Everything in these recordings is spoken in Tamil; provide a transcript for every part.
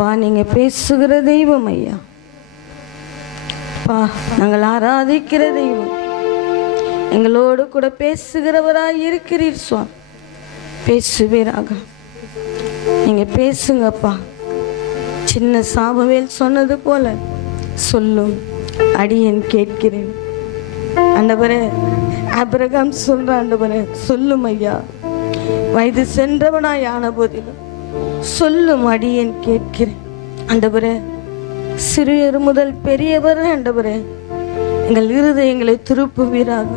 அப்பா நீங்க பேசுகிற தெய்வம் ஐயா. அப்பா நாங்கள் ஆராதிக்கிற தெய்வம், எங்களோடு கூட பேசுகிறவராய் இருக்கிறீர் சுவாமி. பேசுவீராக, நீங்க பேசுங்கப்பா. சின்ன சாமுவேல் சொன்னது போல சொல்லும் அடியேன் கேட்கிறேன். ஆண்டவரே, ஆபிரகாம் சொல்ற ஆண்டவரே சொல்லும் ஐயா. வயது சென்றவனாய் ஆன போதிலும் சொல்லும் அடியேன் கேட்கிறேன். ஆண்டவரே, சிறியர் முதல் பெரியவர் ஆண்டவரே, எங்கள் இருதயங்களை திருப்புவீராக.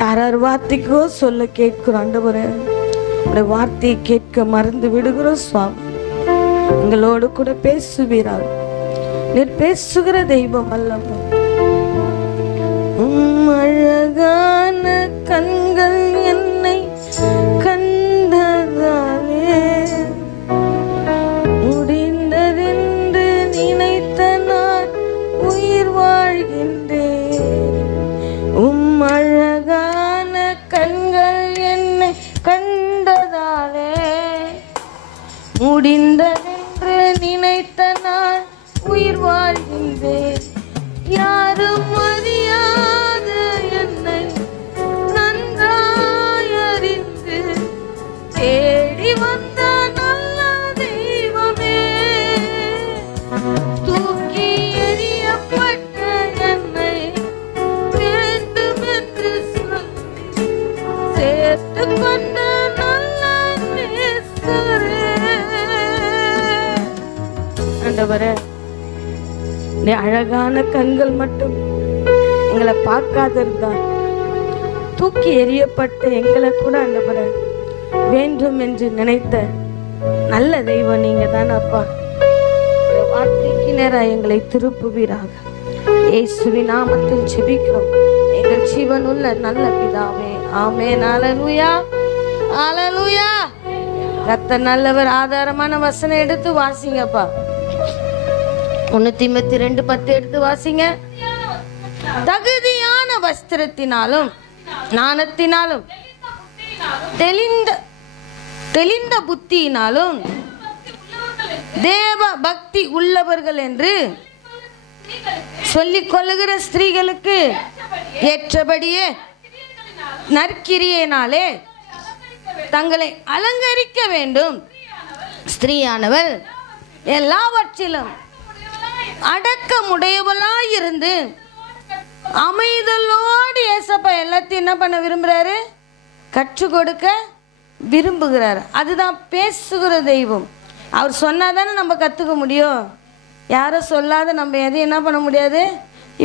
யார் வார்த்தைக்கோ சொல்ல கேட்கிறோம் ஆண்டவரே, உடைய வார்த்தையை கேட்க மறந்து விடுகிறோம் சுவாமி. எங்களோடு கூட பேசுவீராக. நீர் பேசுகிற தெய்வம் அல்லவா. அழகான கண்கள் என்னை கண்டதாலே முடிந்ததென்று நினைத்த நான் உயிர் வாழ்கின்றேன். அழகான கண்கள் என்னை கண்டதாலே முடிந்ததென்று நினைத்த நான் உயிர் வாழ்கின்றேன். யாரும் அறியாத என்னை நன்றாய் அறிந்து தேடி வந்த நல்ல தெய்வமே, தூக்கி எறியப்பட்ட என்னை வேண்டும் என்று சொல்லி சேர்த்து கொண்ட நல்ல நேசரே. ஆண்டவரே, நீ அழகான கண்கள் மட்டும் எங்களை பார்க்காத இருந்தா தூக்கி எறியப்பட்ட எங்களை கூட ஆண்டவரே வேண்டும் என்று நினைத்த நல்ல தெய்வம் நீங்க தானே அப்பா. வார்த்தைக்கு நேரம் எங்களை திருப்புவீராக. இயேசுவின் நாமத்தில் ஜெபிக்கிறோம் எங்கள் ஜீவனுள்ள நல்ல பிதாவே, ஆமென். ஹல்லேலூயா, ஹல்லேலூயா. கர்த்தர் நல்லவர். ஆதாரமான வசனம் எடுத்து வாசிங்கப்பா. 1 தீமோத்தேயு 2:10 எடுத்து வாசிங்க. தகுதியான வஸ்திரத்தினாலும் ஞானத்தினாலும் தெளிந்த புத்தியினாலும் தேவ பக்தி உள்ளவர்கள் என்று சொல்லிக் கொள்ளுகிற ஸ்திரீகளுக்கு ஏற்றபடியே நற்கிரியினாலே தங்களை அலங்கரிக்க வேண்டும். ஸ்திரீயானவள் எல்லாவற்றிலும் அடக்கமுடையவளாயிருந்து அமைதலோடு ஏசப்பா எல்லாத்தையும் என்ன பண்ண விரும்புறாரு? கற்றுக் கொடுக்க விரும்புகிறார். அதுதான் பேசுகிற தெய்வம். அவர் சொன்னாதானே நம்ம கற்றுக்க முடியும். யாரும் சொல்லாத நம்ம எதையும் என்ன பண்ண முடியாது.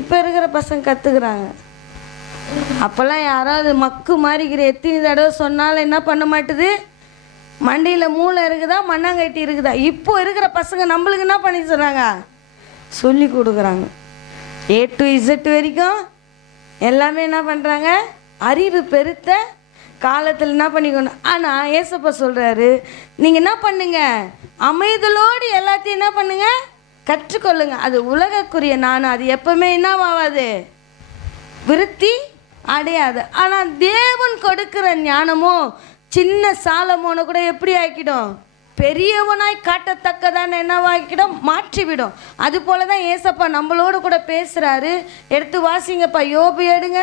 இப்போ இருக்கிற பசங்க கற்றுக்குறாங்க. அப்போல்லாம் யாராவது மக்கு மாறிக்கிற எத்தனை தடவை சொன்னாலும் என்ன பண்ண மாட்டுது, மண்டியில் மூளை இருக்குதா மண்ணாங்கட்டி இருக்குதா. இப்போ இருக்கிற பசங்க நம்மளுக்கு என்ன பண்ணி சொல்கிறாங்க, சொல்லி கொடுக்குறாங்க. A to Z வரைக்கும் எல்லாமே என்ன பண்ணுறாங்க, அறிவு பெருத்த காலத்தில் என்ன பண்ணிக்கணும். ஆனால் ஏசப்பா சொல்கிறாரு, நீங்கள் என்ன பண்ணுங்க, அமைதலோடு எல்லாத்தையும் என்ன பண்ணுங்க, கற்றுக்கொள்ளுங்க. அது உலகக்குரிய நானும் அது எப்பவுமே என்னவாகாது, விருத்தி அடையாது. ஆனால் தேவன் கொடுக்கிற ஞானமோ சின்ன சாலமோனை கூட எப்படி ஆக்கிடும், பெரியவனாய் காட்டத்தக்கதான என்னவாக்கிடும், மாற்றிவிடும். அது போல தான் ஏசப்பா நம்மளோடு கூட பேசுகிறாரு. எடுத்து வாசிங்கப்பா. யோபு எடுங்க.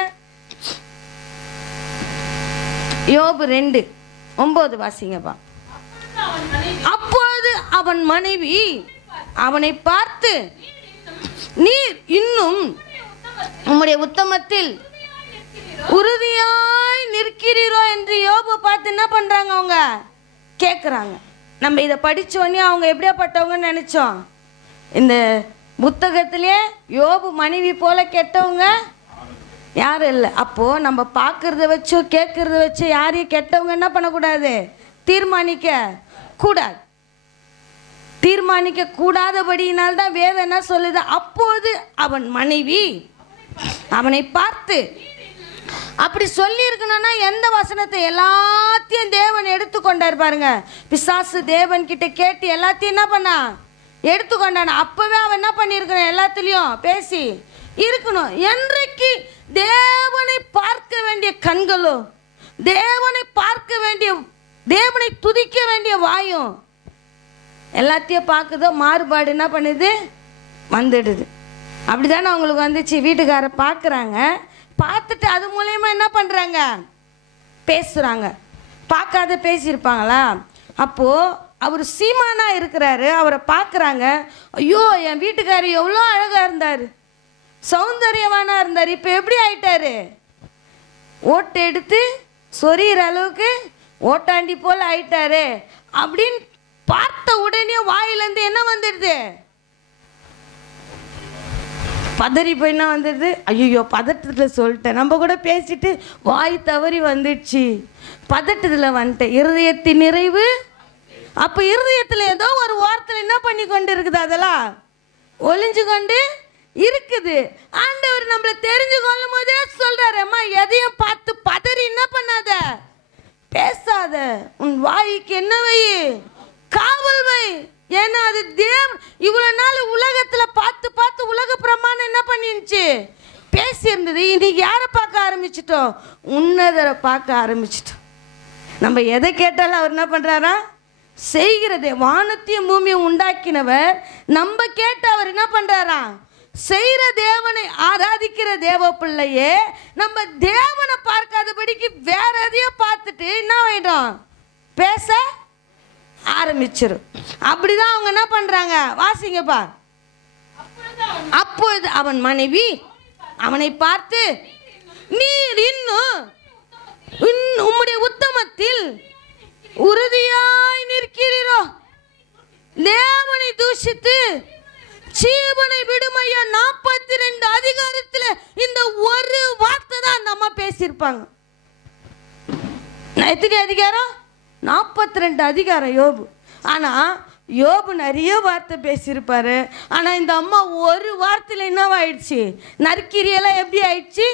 யோபு 2:9 வாசிங்கப்பா. அப்போது அவன் மனைவி அவனை பார்த்து, நீர் இன்னும் உம்முடைய உத்தமத்தில் உறுதியாய் நிற்கிறீரோ என்று யோபு பார்த்து என்ன பண்றாங்க, அவங்க கேட்குறாங்க. நம்ம இதை படித்தோடனே அவங்க எப்படியாப்பட்டவங்கன்னு நினச்சோம். இந்த புத்தகத்திலே யோபு மனைவி போல கெட்டவங்க யாரும் இல்லை. அப்போது நம்ம பார்க்குறத வச்சோ கேட்குறத வச்சோ யாரையும் கெட்டவங்க என்ன பண்ணக்கூடாது, தீர்மானிக்க கூடாது. தீர்மானிக்க கூடாதபடியினால்தான் வேதம் என்ன சொல்லுது, அப்போது அவன் மனைவி அவனை பார்த்து. அப்படி சொல்லி இருக்கணும்னா எந்த வசனத்தை எல்லாத்தையும் தேவன் எடுத்துக்கொண்டார் பாருங்க. பிசாசு தேவன் கிட்ட கேட்டு எல்லாத்தையும் என்ன பண்ணா, எடுத்துக்கொண்டான. அப்பவே அவன் என்ன பண்ணியிருக்கணும், எல்லாத்துலேயும் பேசி இருக்கணும். என்றைக்கு தேவனை பார்க்க வேண்டிய கண்களோ, தேவனை பார்க்க வேண்டிய, தேவனை துதிக்க வேண்டிய வாயும் எல்லாத்தையும் பார்க்குதோ மாறுபாடு என்ன பண்ணுது, வந்துடுது. அப்படி தானே அவங்களுக்கு வந்துச்சு. வீட்டுக்கார பார்க்குறாங்க, பார்த்துட்டு அது மூலயமா என்ன பண்ணுறாங்க, பேசுகிறாங்க. பார்க்காத பேசியிருப்பாங்களா? அப்போது அவர் சீமானாக இருக்கிறாரு, அவரை பார்க்குறாங்க. ஐயோ, என் வீட்டுக்காரர் எவ்வளோ அழகாக இருந்தார், சௌந்தரியவானாக இருந்தார், இப்போ எப்படி ஆயிட்டாரு, ஓட்டை எடுத்து சொரிகிற அளவுக்கு ஓட்டாண்டி போல் ஆயிட்டாரு அப்படின்னு பார்த்த உடனே வாயிலேருந்து என்ன வந்துடுது, பதறி போய் என்ன வந்துடுது. ஐயோ, பதட்டத்தில் சொல்லிட்டேன், நம்ம கூட பேசிட்டு வாய் தவறி வந்துடுச்சு, பதட்டத்தில் வந்துட்டேன். இருதயத்தின் நிறைவு. அப்போ இருதயத்தில் ஏதோ ஒரு வார்த்தையில் என்ன பண்ணி கொண்டு இருக்குது, அதெல்லாம் ஒளிஞ்சு கொண்டு இருக்குது. ஆண்டவர் நம்மளை தெரிஞ்சு கொள்ளும் போதே சொல்றாரு, அம்மா எதையும் பார்த்து பதறி என்ன பண்ணாத, பேசாத, உன் வாய்க்கு என்ன வை, காவல் வை. ஏன்னா அது இவ்வளவு நாள் உலகத்துல பார்த்து பார்த்து உலக பிரமாணம் என்ன பண்ணிருந்துச்சு, பேசி இருந்தது. இன்னைக்கு யாரை பார்க்க ஆரம்பிச்சிட்டோம், உன்னதரை பார்க்க ஆரம்பிச்சிட்டோம். நம்ம எதை கேட்டாலும் அவர் என்ன பண்றாரா, செய்கிறதே. வானத்தையும் பூமியும் உண்டாக்கினவர் நம்ம கேட்ட அவர் என்ன பண்றாரா, செய்கிற தேவனை ஆராதிக்கிற தேவ பிள்ளையே. நம்ம தேவனை பார்க்காதபடிக்கு வேற எதையும் பார்த்துட்டு என்ன ஆயிடும், பேச ஆரம்பிச்சிடும். அப்படிதான் அவங்க என்ன பண்றாங்க, வாசிங்கப்பா. அப்பொழுது அவன் மனைவி அவனை பார்த்து, நீர் இன்னும் உம்முடைய உத்தமத்தில் உறுதியாய் நிற்கிறீரோ, தேவனை தூஷித்து ஜீவனை விடுமையா 42 அதிகாரத்தில் இந்த ஒரு வார்த்தை தான் அந்த அம்மா பேசியிருப்பாங்க. எத்தனை அதிகாரம், 42 அதிகாரம் யோபு. ஆனால் யோபு நிறைய வார்த்தை பேசியிருப்பாரு. ஆனால் இந்த அம்மா ஒரு வார்த்தையில் என்னவாயிடுச்சு, நற்கிரியெல்லாம் எப்படி ஆயிடுச்சு.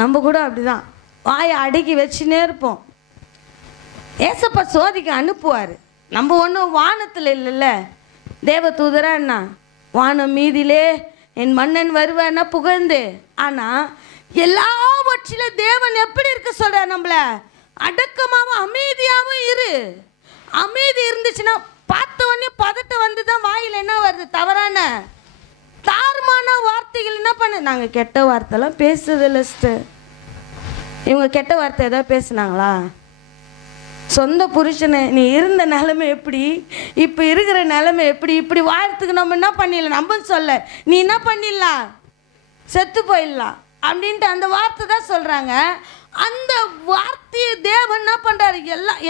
நம்ம கூட அப்படிதான் வாயை அடக்கி வச்சுன்னே இருப்போம். ஏசப்பா சோதிக்க அனுப்புவார். நம்ம ஒன்றும் வானத்தில் இல்லைல்ல, தேவ தூதரா என்ன, வானம் மீதிலே என் மன்னன் வருவான்னா புகழ்ந்து. ஆனால் எல்லாவற்றிலும் தேவன் எப்படி இருக்க சொல்கிறார், நம்மளை அடக்கமாகவும் அமைதியாகவும் இரு. அமைதி இருந்துச்சுன்னா பார்த்த உடனே பதட்டம் வந்து தான் வாயில் என்ன வருது, தவறான தார்மான வார்த்தைகள் என்ன பண்ண. நாங்கள் கெட்ட வார்த்தைலாம் பேசுறதில்ல சிஸ்டர். இவங்க கெட்ட வார்த்தை ஏதாவது பேசுனாங்களா? சொந்த புருஷனை நீ இருந்த நிலைமை எப்படி, இப்போ இருக்கிற நிலைமை எப்படி, இப்படி வாழறதுக்கு நம்ம என்ன பண்ணிடலாம், நம்ம சொல்ல நீ என்ன பண்ணிடலாம், செத்து போயிடலாம் அப்படின்ட்டு அந்த வார்த்தை தான் சொல்கிறாங்க. அந்த வார்த்தையை தேவன் என்ன பண்ணுறாரு,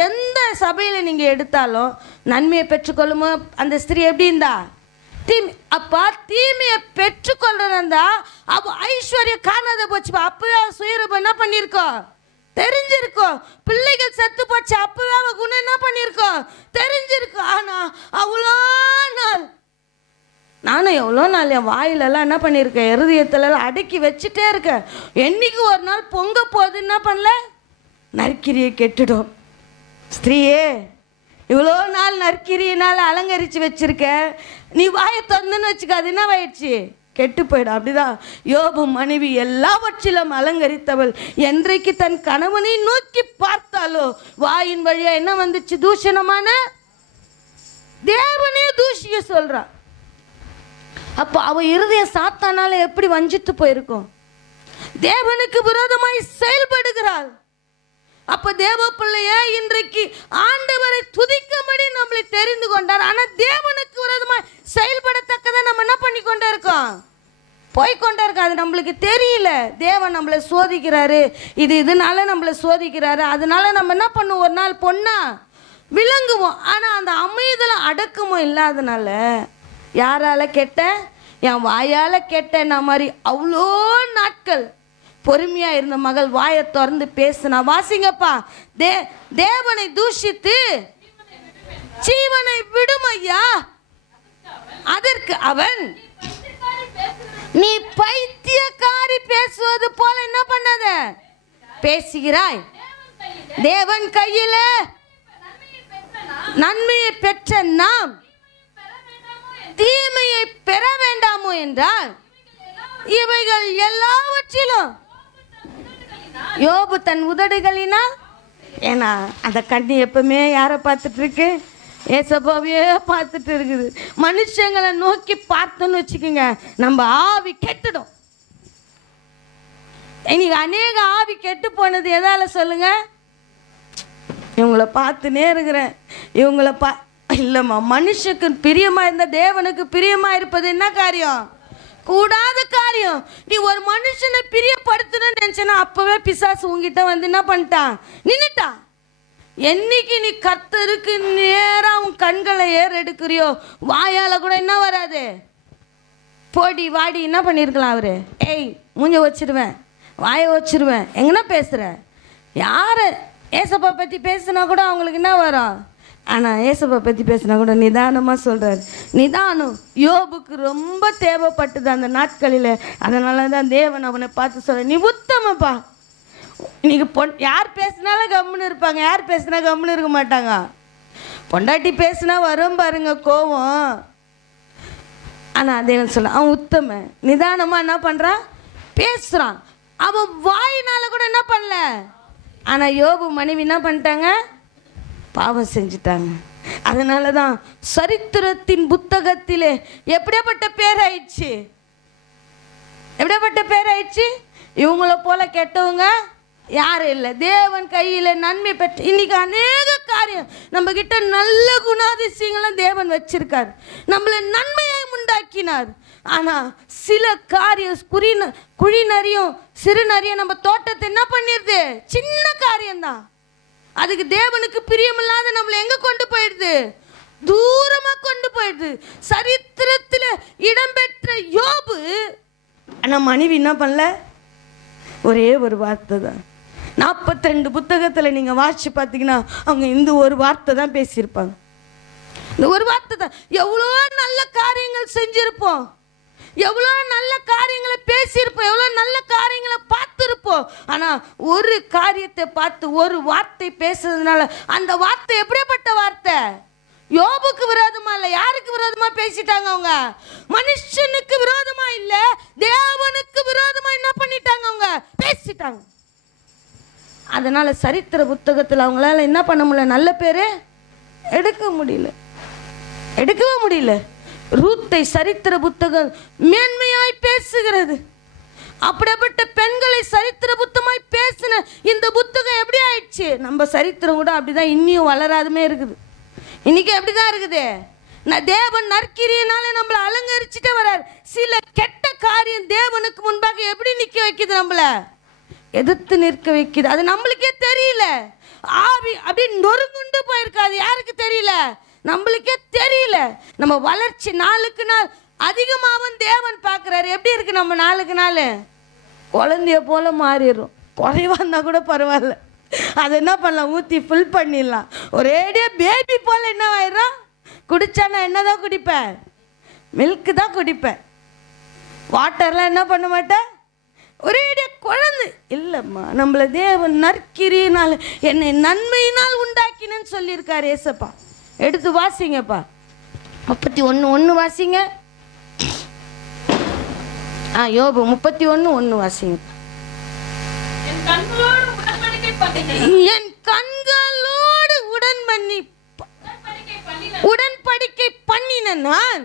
எந்த சபையில் நீங்கள் எடுத்தாலும் நன்மையை பெற்றுக்கொள்ளுமோ அந்த ஸ்திரீ எப்படி இருந்தா, அப்பா தீமையை பெற்றுக்கொள்றதா அப்போ ஐஸ்வர்யம் காணாத போச்சுப்பா. அப்பவே சுயரூபம் என்ன பண்ணியிருக்கோம், தெரிஞ்சிருக்கோம். பிள்ளைகள் செத்து போச்சு, அப்பவே அவ குணம் என்ன பண்ணியிருக்கோம், தெரிஞ்சிருக்கோம். ஆனால் அவ்வளோ நாள் நானும் எவ்வளோ நாள் என் வாயிலெல்லாம் என்ன பண்ணியிருக்கேன், இருதயத்திலலாம் அடக்கி வச்சுட்டே இருக்கேன். என்னைக்கு ஒரு நாள் பொங்க போகுது என்ன பண்ணல, நற்கிரியை கெட்டுடும். ஸ்திரீயே, இவ்வளோ நாள் நற்கிரியினால் அலங்கரித்து வச்சிருக்க, நீ வாயை திறந்துன்னு வச்சுக்க, அது என்ன ஆயிடுச்சு, கெட்டு போயிடும். அப்படிதான் யோபு மனைவி எல்லாவற்றிலும் அலங்கரித்தவள் என்றைக்கு தன் கணவனை நோக்கி பார்த்தாலோ வாயின் வழியா என்ன வந்துச்சு, தூஷணமான தேவனே தூஷிக்க சொல்றா. அப்போ அவ இருதயம் சாத்தானால எப்படி வஞ்சித்து போயிருக்கும், தேவனுக்கு விரோதமாய் செயல்படுகிறாள். அப்ப தேவ பிள்ளைய இன்றைக்கு ஆண்டவரை துதிக்கும்படி நம்மளை தெரிந்து கொண்டார். ஆனால் தேவனுக்கு விரோதமாய் செயல்படத்தக்கதை நம்ம என்ன பண்ணி கொண்டே இருக்கோம், போய்கொண்டே இருக்கோம். அது நம்மளுக்கு தெரியல. தேவன் நம்மளை சோதிக்கிறாரு, இதனால நம்மளை சோதிக்கிறாரு. அதனால நம்ம என்ன பண்ணுவோம், ஒரு நாள் பொண்ணா விளங்குவோம். ஆனால் அந்த அமைதியில் அடக்கமும் இல்லாதனால யாரால கேட்டேன், என் வாயால் கேட்டேன்னா மாதிரி அவ்வளோ நாட்கள் பொறுமையா இருந்த மகள் வாயை திறந்து பேசினா. வாசிங்கப்பா. தேவனை தூஷித்து ஜீவனை விடும் ஐயா. அதற்கு அவன், நீ பைத்தியக்காரி பேசுவது போல என்ன பண்ணாத பேசுகிறாய். தேவன் கையில நன்மையை பெற்ற நாம் தீமையை பெற வேண்டாமோ என்றால் இவைகள் எல்லாவற்றிலும் யோபு தன் உதடுகளினால். ஏன்னா அந்த கண்ணி எப்பவுமே யாரை பார்த்துட்டு இருக்கு, ஏசப்பாவே பார்த்துட்டு இருக்குது. மனுஷங்களை நோக்கி பார்த்தோன்னு வச்சுக்கோங்க, நம்ம ஆவி கெட்டுடும். இன்னைக்கு அநேக ஆவி கெட்டு போனது எதால சொல்லுங்க? இவங்களை பார்த்துனே இருக்கிறேன், இவங்கள இல்லைம்மா. மனுஷனுக்கு பிரியமாக இருந்தால் தேவனுக்கு பிரியமாக இருப்பது என்ன காரியம்? கூடாத காரியம். நீ ஒரு மனுஷனை பிரியப்படுத்தணும்னு நினச்சேன்னா அப்போவே பிசாசு உங்ககிட்ட வந்து என்ன பண்ணிட்டான்? நின்றுட்டான். என்னைக்கு நீ கர்த்தருக்கு நேராக உன் கண்களை ஏறெடுக்கிறியோ வாயால் கூட என்ன வராது, போடி வாடி என்ன பண்ணியிருக்கலாம் அவரு? ஏய் மூஞ்ச வச்சிருவேன், வாயை வச்சிருவேன், எங்கன்னா பேசுகிற யாரை ஏசப்பா பற்றி பேசுனா கூட அவங்களுக்கு என்ன வரும்? ஆனால் ஏசப்பா பற்றி பேசினா கூட நிதானமாக சொல்கிறார். நிதானம் யோபுக்கு ரொம்ப தேவைப்பட்டது அந்த நாட்களில். அதனால தான் தேவன் அவனை பார்த்து சொல்ற, நீ உத்தமப்பா. இன்னைக்கு யார் பேசினாலும் கம்முன்னு இருப்பாங்க, யார் பேசினா கம்முன்னு இருக்க மாட்டாங்க. பொண்டாட்டி பேசினா வரும் பாருங்க கோவம். ஆனால் தேவன் சொல்ல, அவன் உத்தம நிதானமாக என்ன பண்ணுறான்? பேசுகிறான். அவன் வாயினால கூட என்ன பண்ணல. ஆனால் யோபு மனைவி என்ன பண்ணிட்டாங்க? பாவம் செஞ்சுட்டாங்க. அதனால தான் சரித்திரத்தின் புத்தகத்திலே எப்படியாப்பட்ட பேர் ஆயிடுச்சு, எப்படியாப்பட்ட பேர் ஆயிடுச்சு. இவங்கள போல கெட்டவங்க யாரும் இல்லை. தேவன் கையில் நன்மை பெற்ற இன்னைக்கு அநேக காரியம் நம்ம கிட்ட நல்ல குணாதிசயங்களும் தேவன் வச்சிருக்கார், நம்மளை நன்மையை உண்டாக்கினார். ஆனால் சில காரியம் குழி நரியும் சிறு நரியும் நம்ம தோட்டத்தை என்ன பண்ணிடுது? சின்ன காரியம்தான். அதுக்கு தேவனுக்கு பிரியமில்லாத நம்மளை எங்க கொண்டு போயிடுது? தூரமாக கொண்டு போயிடுது. சரித்திரத்தில் இடம்பெற்ற யோபு ஆனால் மனைவி என்ன பண்ணல? ஒரே ஒரு வார்த்தை தான். 42 புத்தகத்தில் நீங்கள் வாசிச்சு பார்த்தீங்கன்னா அவங்க இந்த ஒரு வார்த்தை தான் பேசியிருப்பாங்க. இந்த ஒரு வார்த்தை தான். எவ்வளோ நல்ல காரியங்கள் செஞ்சிருப்போம், எவ்வளோ நல்ல காரியங்களை பேசியிருப்போம், எவ்வளோ நல்ல காரியங்களை பார்த்துருப்போம். ஆனால் ஒரு காரியத்தை பார்த்து ஒரு வார்த்தை பேசுறதுனால அந்த வார்த்தை எப்படிப்பட்ட வார்த்தை? யோபுக்கு விரோதமா இல்லை, யாருக்கு விரோதமா பேசிட்டாங்க? அவங்க மனுஷனுக்கு விரோதமா இல்லை, தேவனுக்கு விரோதமா என்ன பண்ணிட்டாங்க? அவங்க பேசிட்டாங்க. அதனால சரித்திர புத்தகத்தில் அவங்களால என்ன பண்ண முடியல? நல்ல பேரு எடுக்க முடியல, எடுக்கவே முடியல. ரூத்தை சரித்திர புத்தகம் மேன்மையாய் பேசுகிறது. அப்படிப்பட்ட பெண்களை சரித்திர புத்தகமாய் பேசின இந்த புத்தகம் எப்படி ஆயிடுச்சு? நம்ம சரித்திரம் கூட அப்படிதான் இன்னியும் வளராதுமே இருக்குது. இன்னைக்கு அப்படிதான் இருக்குது. தேவன் நற்கிரியினால நம்மளை அலங்கரிச்சுட்டே வர்றார். சில கெட்ட காரியம் தேவனுக்கு முன்பாக எப்படி நிற்க வைக்குது? நம்மள எதிர்த்து நிற்க வைக்குது. அது நம்மளுக்கே தெரியல. ஆவி அப்படி நொறுங்குண்டு போயிருக்காது. யாருக்கு தெரியல? நம்மளுக்கே தெரியல. நம்ம வளர்ச்சி நாளுக்கு நாள் அதிகமாகவும் தேவன் பார்க்குறாரு. எப்படி இருக்கு நம்ம நாளுக்கு நாள்? குழந்தைய போல மாறிடும். குறைவா இருந்தால் கூட பரவாயில்ல, அதை என்ன பண்ணலாம்? ஊற்றி ஃபுல் பண்ணிடலாம். ஒரேடியே பேபி போல் என்ன ஆயிடும்? குடித்தா நான் என்ன தான் குடிப்பேன்? மில்க்கு தான் குடிப்பேன். வாட்டர்லாம் என்ன பண்ண மாட்டேன். ஒரேடியே குழந்தை இல்லைம்மா. நம்மளை தேவன் நற்கிரியினால் என்னை நன்மையினால் உண்டாக்கினேன்னு சொல்லியிருக்காரு ஏசப்பா. எடுத்து வாசிங்கப்பா. 31:1 வாசிங்க. யோபு 31:1 வாசிங்க. என் கண்களோடு உடன்படிக்கை பண்ணின நான்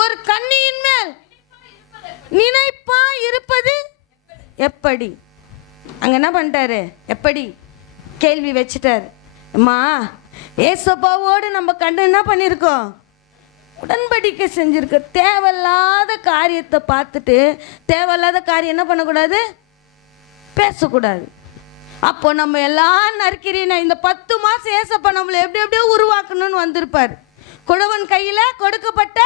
ஒரு கண்ணியின் மேல் நினைப்பா இருப்பது எப்படி? அங்க என்ன பண்ணிட்டாரு? எப்படி கேள்வி வச்சுட்டாரு. அம்மா ஏசப்பாவோடு நம்ம கண்டு என்ன பண்ணியிருக்கோம்? உடன்படிக்கை செஞ்சிருக்க. தேவையில்லாத காரியத்தை பார்த்துட்டு தேவையில்லாத காரியம் என்ன பண்ணக்கூடாது? பேசக்கூடாது. அப்போ நம்ம எல்லாம் நற்கிரினா இந்த 10 மாதம் ஏசப்பா நம்மளை எப்படி எப்படியோ உருவாக்கணும்னு வந்திருப்பார். குழவன் கையில் கொடுக்கப்பட்ட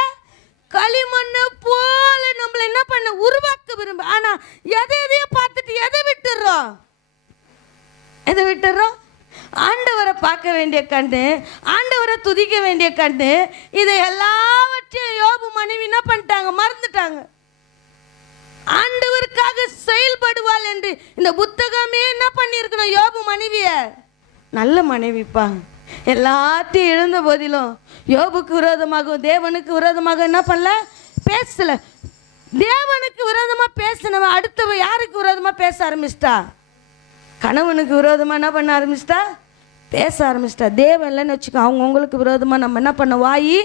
களிமண்ணு போல நம்மளை என்ன பண்ண உருவாக்க விரும்ப. ஆனால் எதையோ பார்த்துட்டு எதை விட்டுடுறோம்? எதை விட்டுடுறோம்? ஆண்டவரை பார்க்க வேண்டிய கண்ணு, ஆண்டவரை துதிக்க வேண்டிய கண்ணு, இதை எல்லாவற்றையும் யோபு மனைவி என்ன பண்ணிட்டாங்க? மறந்துட்டாங்க. ஆண்டவருக்காக செயல்படுவாள் என்று இந்த புத்தகமே என்ன பண்ணியிருக்கணும்? யோபு மனைவிய நல்ல மனைவிப்பா. எல்லாத்தையும் இழந்த போதிலும் யோபுக்கு விரோதமாகவும் தேவனுக்கு விரோதமாக என்ன பண்ணல? பேசல. தேவனுக்கு விரோதமாக பேசினவன் அடுத்தவன் யாருக்கு விரோதமாக பேச ஆரம்பிச்சிட்டா? கணவனுக்கு விரோதமாக என்ன பண்ண ஆரம்பிச்சிட்டா? பேச ஆரம்பிச்சிட்டா. தேவன் இல்லைன்னு வச்சுக்கோ, அவங்கவுங்களுக்கு விரோதமாக நம்ம என்ன பண்ண, வாய்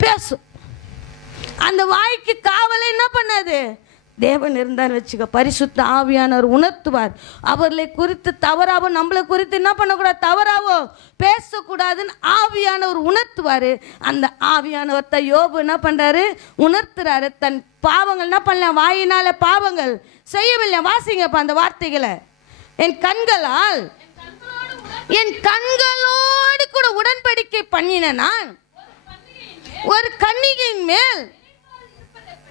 பேசும். அந்த வாய்க்கு காவலை என்ன பண்ணாது, தேவன் இருந்தான்னு வச்சுக்க, பரிசுத்த ஆவியானவர் உணர்த்துவார். அவர்களை குறித்து தவறாவோ நம்மளை குறித்து என்ன பண்ணக்கூடாது, தவறாவோ பேசக்கூடாதுன்னு ஆவியானவர் உணர்த்துவார். அந்த ஆவியானவர்த்த யோபு என்ன பண்ணுறாரு, உணர்த்துறாரு. தன் பாவங்கள் என்ன பண்ணல, வாயினால பாவங்கள் செய்யவில்லை. வாசிங்கப்பா அந்த வார்த்தைகளை. என் கண்களோடு கூட உடன்படிக்கை பண்ணின நான் ஒரு கன்னிகையின் மேல்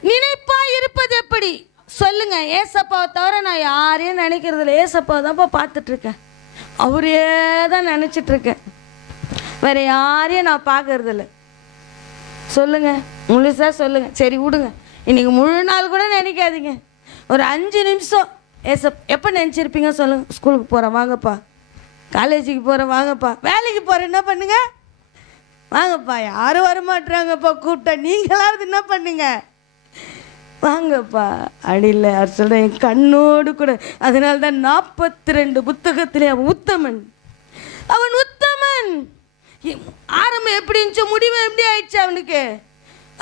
நினைப்பாய் இருப்பது எப்படி சொல்லுங்க. ஏசப்பாவை தவிர நான் யாரையும் நினைக்கிறது இல்லை. ஏசப்பாவை தான்ப்பா பார்த்துட்டு இருக்கேன், அவரே தான் நினைச்சிட்டு இருக்கேன், வேற யாரையும் நான் பார்க்கறது இல்லை. சொல்லுங்க, முழுசா சொல்லுங்க. சரி விடுங்க, இன்னைக்கு முழு நாள் கூட நினைக்காதீங்க, ஒரு 5 நிமிஷம் எப்போ நினச்சிருப்பீங்க சொல்லுங்க. ஸ்கூலுக்கு போகிறேன் வாங்கப்பா, காலேஜுக்கு போகிறேன் வாங்கப்பா, வேலைக்கு போகிறேன் என்ன பண்ணுங்க வாங்கப்பா, யாரும் வரமாட்டுறாங்கப்பா, கூப்பிட்டா நீங்களாவது என்ன பண்ணுங்க வாங்கப்பா. அடியில் அவர் சொல்கிறேன், என் கண்ணோடு கூட. அதனால தான் 42 புத்தகத்திலே அவன் உத்தமன். அவன் உத்தமன். ஆரம்பம் எப்படி இருந்துச்சோ முடிவு எப்படி ஆயிடுச்சு அவனுக்கு.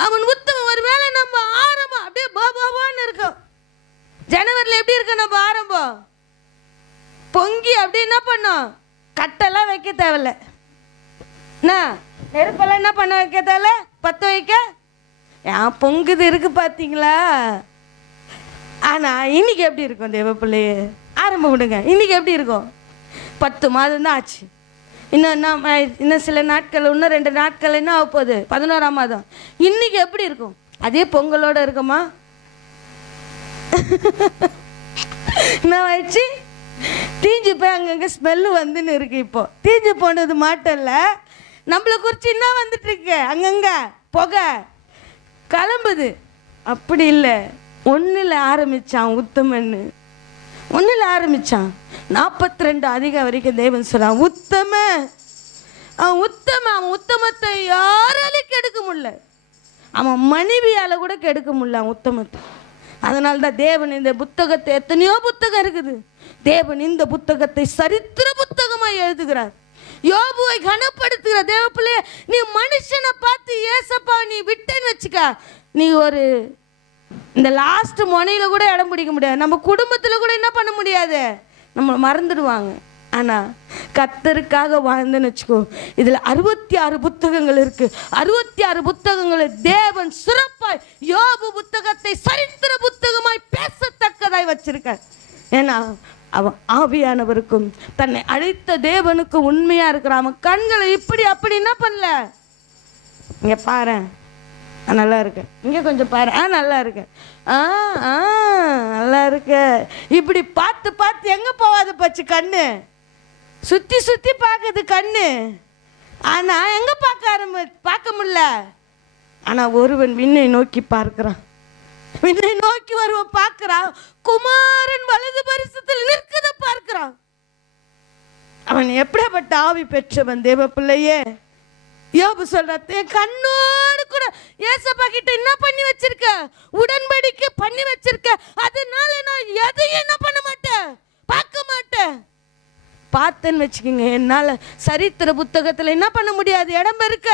அவன் உத்தமன். ஒரு வேளை நம்ம ஆரம்பம் அப்படியே பாபாவான்னு இருக்கும். ஜனவரியில் எப்படி இருக்க நம்ம ஆரம்பம் பொங்கி அப்படி என்ன பண்ணோம், கட்டெல்லாம் வைக்க தேவையில்ல, என்ன நெருப்பெல்லாம் என்ன பண்ண வைக்க தேவையில்ல, பற்ற வைக்க ஏன் பொங்குது இருக்கு பார்த்தீங்களா. ஆனால் இன்னைக்கு எப்படி இருக்கும் தேவ பிள்ளையே, ஆரம்பம் விடுங்க. இன்னைக்கு எப்படி இருக்கும், 10 மாதம் தான் ஆச்சு. இன்னும் சில நாட்கள், இன்னும் 2 நாட்கள் என்ன ஆக போகுது, 11ஆம் மாதம். இன்னைக்கு எப்படி இருக்கும், அதே பொங்கலோட இருக்குமா, என்ன ஆயிடுச்சு, தீஞ்சு போய் அங்கங்கே ஸ்மெல்லு வந்துன்னு இருக்கு. இப்போ தீஞ்சு போனது மாட்டம் இல்லை, நம்மளை குறித்து என்ன வந்துட்டு இருக்கு, அங்கங்க புகை கிளம்புது. அப்படி இல்லை, 1ல் ஆரம்பிச்சான் உத்தமன்னு, 1ல் ஆரம்பிச்சான். 42 அதிகம் வரைக்கும் தேவன் சொல்றான் உத்தம. அவன் உத்தமத்தை யாராலையும் கெடுக்க முடியல, அவன் மனைவியால் கூட கெடுக்க முடியல அவன் உத்தமத்தை. அதனால தான் தேவன் இந்த புத்தகத்தை, எத்தனையோ புத்தகம் இருக்குது, தேவன் இந்த புத்தகத்தை சரித்திர புத்தகமாக எழுதுகிறார். யோபுவை கனப்படுத்துகிற தேவ பிள்ளைய, நீ மனுஷனை பார்த்து ஏசப்பா நீ விட்டேன்னு வச்சுக்க, நீ ஒரு இந்த லாஸ்ட் முனையில் கூட இடம் பிடிக்க முடியாது. நம்ம குடும்பத்தில் கூட என்ன பண்ண முடியாது, நம்ம மறந்துடுவாங்க. ஆனால் கர்த்தருக்காக வாழ்ந்துன்னு வச்சுக்கோ, இதில் 66 புத்தகங்கள் இருக்கு. 66 புத்தகங்களை தேவன் சிறப்பாய் யோபு புத்தகத்தை சரித்திர புத்தகமாய் பேசத்தக்கதாய் வச்சிருக்க. ஏன்னா அவன் ஆவியானவருக்கும் தன்னை அழைத்த தேவனுக்கு உண்மையா இருக்கிறான். அவன் கண்களை இப்படி அப்படி என்ன பண்ணல, இங்க பாரு நல்லா இருக்கு, இங்க கொஞ்சம் பாரு நல்லா இருக்கு, நல்லா இருக்கு, இப்படி பார்த்து பார்த்து எங்க போவாது பச்சு கண்ணு, சுத்தி சுத்தி பார்க்குது கண்ணு. ஆனா எங்க பார்க்க முடியல. ஆனா ஒருவன் விண்ணை நோக்கி பார்க்கிறான், விண்ணை நோக்கி வருவன் பார்க்கிறான், குமாரன் வலது பரிசத்தில் நிற்கத பார்க்கிறான். அவன் எப்படிப்பட்ட ஆவி பெற்றவன் தேவ பிள்ளையே. யோபு சொல்ற, கண்ணோடு கூட ஏசப்பா கிட்ட என்ன பண்ணி வச்சிருக்க, உடன்படிக்கை பண்ணி வச்சிருக்க, அதனால நான் எதையும் என்ன பண்ண மாட்டேன், பார்க்க மாட்டேன். பார்த்தேன்னு வச்சுக்கோங்க, என்னால் சரித்திர புத்தகத்தில் என்ன பண்ண முடியாது, இடம் பெருக்க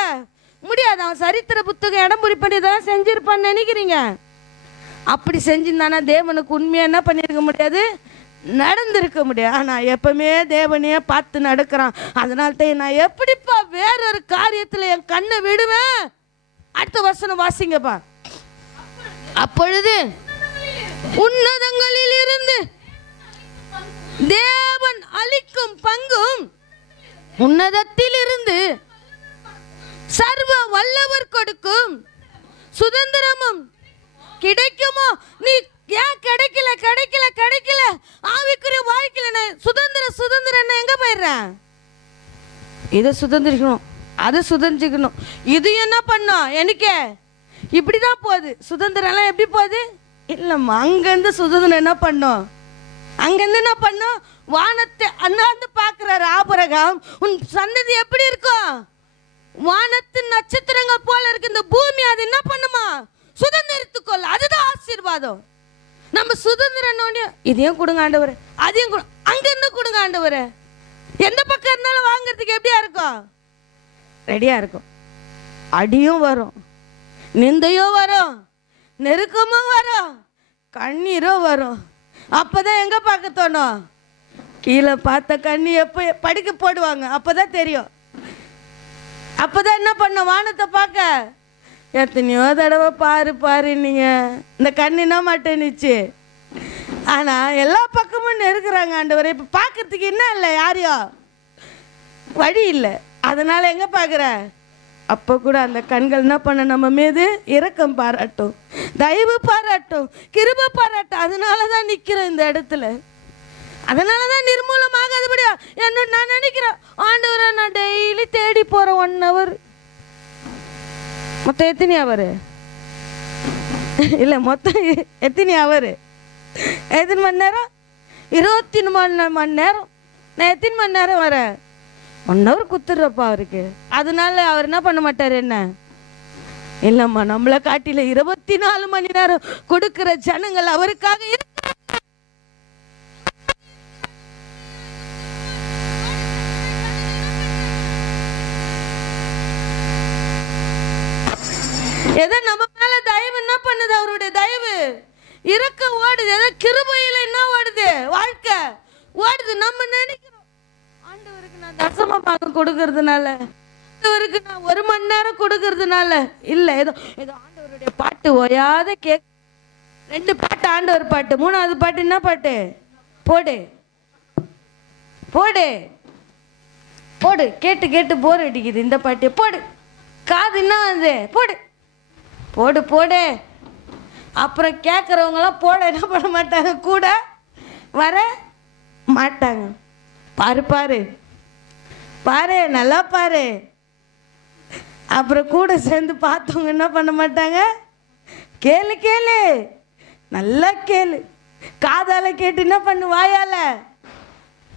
முடியாது. அவன் சரித்திர புத்தகம் இடம் குறிப்படி இதெல்லாம் செஞ்சிருப்பான்னு நினைக்கிறீங்க. அப்படி செஞ்சிருந்தானா தேவனுக்கு உண்மையாக என்ன பண்ணியிருக்க முடியாது, நடந்திருக்க முடியாது. ஆனால் எப்பவுமே தேவனையே பார்த்து நடக்கிறான். அதனால தான் நான் எப்படிப்பா வேறொரு காரியத்தில் என் கண்ணை விடுவேன். அடுத்த வசனம் வாசிங்கப்பா. அப்பொழுது உன்னதங்களில் இருந்து தேவன் அளிக்கும் பங்கும் உன்னதத்தில் இருந்து சர்வ வல்லவர் கொடுக்கும் சுதந்திரமும் கிடைக்குமோ. நீ ஏன் கிடைக்கல கிடைக்கல கிடைக்கல, ஆவிக்குரிய வாழ்க்கையில சுதந்திரம் எங்க போயிடுறேன். இதை சுதந்திரிக்கணும், அதை சுதந்திரிக்கணும், இது என்ன பண்ணும், எனக்கு இப்படிதான் போகுது. சுதந்திரம் எல்லாம் எப்படி போகுது இல்லம்மா, அங்கிருந்து சுதந்திரம் என்ன பண்ணும், அங்கிருந்து என்ன பண்ணும், வானத்தை அண்ணாந்து பார்க்கிறாரு ஆபிரகாம், உன் சந்ததி எப்படி இருக்கும், வானத்து நட்சத்திரங்கள் போல இருக்கு இந்த பூமி, அது என்ன பண்ணுமா, சுதந்திரத்துக்கொள்ள. அதுதான் ஆசீர்வாதம். நம்ம சுதந்திரம் இதையும் கொடுங்க ஆண்டவரே, அதையும் அங்கிருந்து கொடுங்க ஆண்டவரே. எந்த பக்கம் இருந்தாலும் வாங்கிறதுக்கு எப்படியா இருக்கும்? ரெடியா இருக்கும். அடியும் வரும், நிந்தையும் வரும், நெருக்கமும் வரும், கண்ணீரும் வரும். அப்பதான் எங்க பார்க்க தோணும்? கீழே பார்த்த கண்ணி எப்போ படுக்க போடுவாங்க அப்பதான் தெரியும். அப்பதான் என்ன பண்ண? வானத்தை பார்க்க எத்தனையோ தடவை பாரு பாரு நீங்க இந்த கண்ணினா மாட்டேன்னுச்சு. ஆனா எல்லா பக்கமும் நெருக்குறாங்க ஆண்டவரே. இப்ப பார்க்கறதுக்கு என்ன இல்லை, யாரையோ வழி இல்லை. அதனால எங்க பார்க்குற? அப்போ கூட அந்த கண்கள் என்ன பண்ண? நம்ம மீது இரக்கம் பாராட்டும், தயவு பாராட்டும், கிருபை பாராட்டும். அதனால தான் நிற்கிறோம் இந்த இடத்துல. அதனால தான் நிர்மூலமாகாதபடியா என்ன நான் நினைக்கிறேன். ஆண்டவரை நான் டெய்லி தேடி போகிறேன் 1 hour. மொத்தம் எத்தனை ஹவர் இல்லை, மொத்தம் எத்தனை ஹவர்? எத்தனை மணி நேரம்? 24 மணி நேரம். நான் எத்தனை மணி நேரம் வரேன்? 1 hour குத்துடுறப்பா அவருக்கு. அதனால அவர் என்ன பண்ண மாட்டார்? என்ன இல்லைம்மா, நம்மளை காட்டில 24 மணி நேரம் கொடுக்கிற ஜனங்கள் அவருக்காக எதை நம்ம மேல தயவு என்ன பண்ணுது? அவருடைய தயவு இறக்க ஓடுது. எதோ கிருபையில என்ன ஓடுது? வாழ்க்கை ஓடுது. நம்ம நினைக்கிறோம் ஆண்டவருக்கு நான் தசம பாகம் கொடுக்கறதுனால, ஆண்டவருக்கு நான் 1 மணி நேரம் கொடுக்கறதுனால இல்லை. ஏதோ ஏதோ ஆண்டவருடைய பாட்டு ஓயாத கேக். 2 பாட்டு ஆண்டவர் பாட்டு, 3வது பாட்டு என்ன பாட்டு? போடு போடு போடு. கேட்டு கேட்டு போர் அடிக்குது இந்த பாட்டு. போடு, காது என்ன வந்து போடு போடு போடு. அப்புறம் கேட்குறவங்களாம் போட என்ன பண்ண மாட்டாங்க, கூட வர மாட்டாங்க. பாரு பாரு பாரு, நல்லா பாரு. அப்புறம் கூட சேர்ந்து பார்த்தவங்க என்ன பண்ண மாட்டாங்க, கேளு கேளு, நல்லா கேளு. காதால கேட்டு என்ன பண்ணு, வாயால